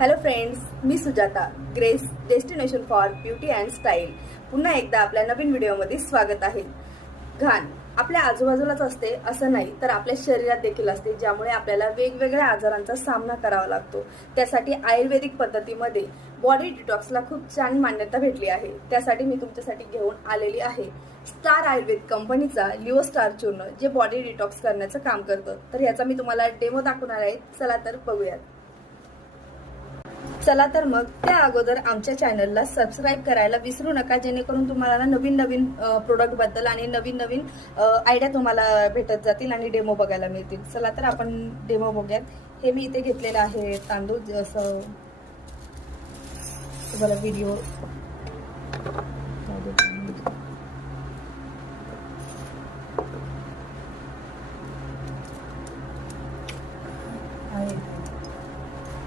Hello friends, me Sujata, grace destination for beauty and style पुन्हा एकदा आपल्या नवीन व्हिडिओमध्ये स्वागत आहे. घाण आपल्या आजूबाजूलाच असते असं नाही तर आपल्या शरीरात देखील असते, ज्यामुळे आपल्याला वेगवेगळ्या आजारांचा सामना करावा लागतो. त्यासाठी आयुर्वेदिक पद्धतीमध्ये बॉडी डिटॉक्सला खूप छान मान्यता भेटली आहे. त्यासाठी मी तुमच्यासाठी घेऊन आलेली आहे स्टार आयुर्वेद कंपनीचा लिओ स्टार चूर्ण, जे बॉडी डिटॉक्स करण्याचं काम करतं. तर याचा मी तुम्हाला डेमो दाखवणार आहे. चला तर बघूयात. चला तर मग त्या अगोदर आमच्या चॅनलला सबस्क्राईब करायला विसरू नका, जेणेकरून तुम्हाला नवीन नवीन प्रोडक्ट बद्दल आणि नवीन नवीन आयडिया तुम्हाला भेटत जातील आणि डेमो बघायला मिळतील. चला तर आपण डेमो बघूयात. हे मी इथे घेतलेलं आहे तांदूळ, जसं तुम्हाला व्हिडिओ